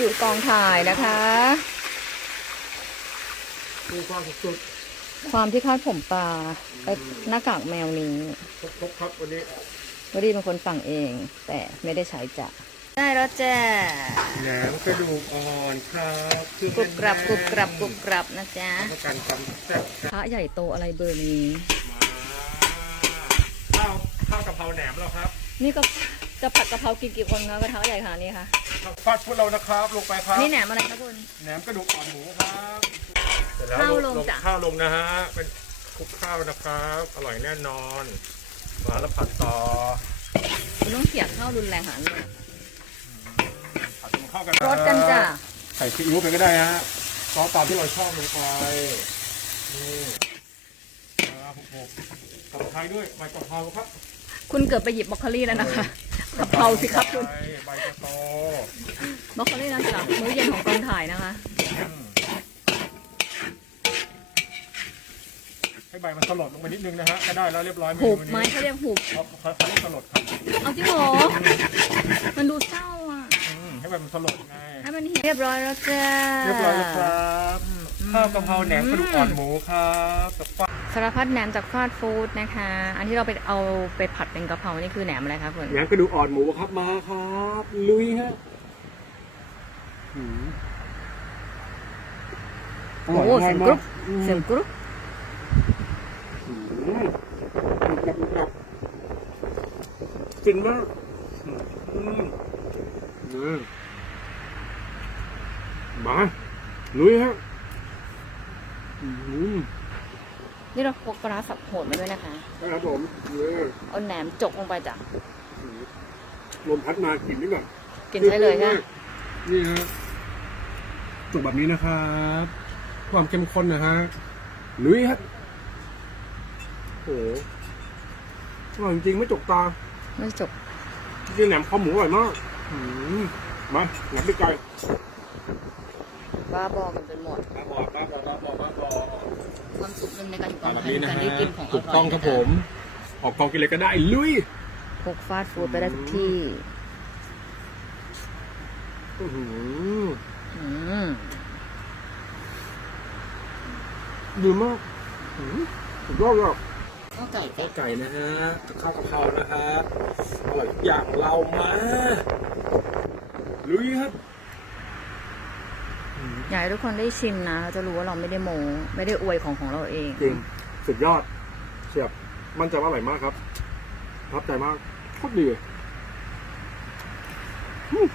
อยู่กองถ่ายนะคะ ดูความสุดความที่คาดผมปลาไปหน้ากากแมวนี้ๆครบๆครับวันนี้วดีเป็นคนสั่งเอง แต่ไม่ได้ใช้จ้ะได้แล้วจ้ะแหนมกระดูกอ่อนครับเครื่องกรุบกรับกรุบกรับกรุบแน่นกรับนะจ๊ะๆประกันความแซ่บพระใหญ่โตอะไรเบอร์นี้มาข้าวข้าวกะเพราแหนมแล้วครับ นี่ก็ จะผัดกะเพรากินกี่คนคะกระทะใหญ่ขนาดนี้คะฟาดพุดเรานะครับลงไปครับนี่แหนมอะไรคะคุณแหนมกระดูกอ่อนหมูครับเสร็จแล้วข้าวลงจ้ะข้าวลงนะฮะเป็นคลุกข้าวนะครับ อร่อยแน่นอนมาแล้วผัดต่อคุณต้องเขี่ยข้าวรุนแรงหาเนี่ยผัดเข้ากันรสกันจ้ะใส่ซีอิ๊วไปก็ได้ฮะซอสตามที่เราชอบลงไปนี่ครับผมกะเพราด้วยใบกะเพราครับ คุณเกิดไปหยิบบรอกโคลี่แล้วนะคะ กะเพราสิครับคุณใบใบกะเพราบรอกโคลี่นั่นจ้ะมื้อเย็นของกองถ่ายนะคะ ให้ใบมันสลดลงไปนิดนึงนะฮะก็ได้แล้วเรียบร้อยหูบนูไหมนี้เขาเรียกหูบเขาเขาเขาเรียกสลดครับเอาจริงเหรอมันดูเศร้าอะ อืมให้ใบมันสลดไงให้มันเรียบร้อยแล้วจ้า เรียบร้อยแล้วครับข้าวกะเพราแหนมกระดูกอ่อนหมูครับกับฟ้า สารพัดแหนมจากฟาดฟู้ดนะคะ อันที่เราไปเอาไปผัดเป็นกะเพรานี่คือแหนมอะไรครับคุณแหนมกระดูกอ่อนหมูครับมาครับลุยฮะอืมโอ้โหเสียงกรุ๊บเสียงกรุ๊บอืมกับกับฟินมากอืมอืมมาลุยฮะอืม นี่เราพกกระสับโหดมาด้วยนะคะครับผมเนี่ยเอาแหนมจกลงไปจ้ะลมพัดมากินนี่ก่อนกินใช้เลยใช่ไหมนี่ฮะจุกแบบนี้นะครับ ความเข้มข้นนะฮะลุยฮะโอ้โหอร่อยจริงๆไม่จกตา ไม่จกกินแหนมคอหมูอร่อยมากอืมมาแหนมปีกไก่บ้าบอกันเป็นหมดบ้าบอบ้าบอบ้าบอบ้าบอ ในการอยู่กองแบบถ่ายนี้ในนะการฮะได้กินของอถูกร่อยต้องครับผม ออกกองกินเลยก็ได้ลุย พกฟาสต์ฟู้ดไปได้ทุกที่อื้อหืออืมดีมากอื้อสุดยอดเลยข้าวไก่ข้าวไก่นะฮะกับข้าวกะเพรานะฮะอร่อยทุกอย่างเรามาลุยครับ อยากให้ทุกคนได้ชิมนะเราจะรู้ว่าเราไม่ได้โมไม่ได้อวยของของเราเองจริงสุดยอดเฉียบมั่นใจว่าอร่อยมากครับรับใจมากโคตรดีเลยอืม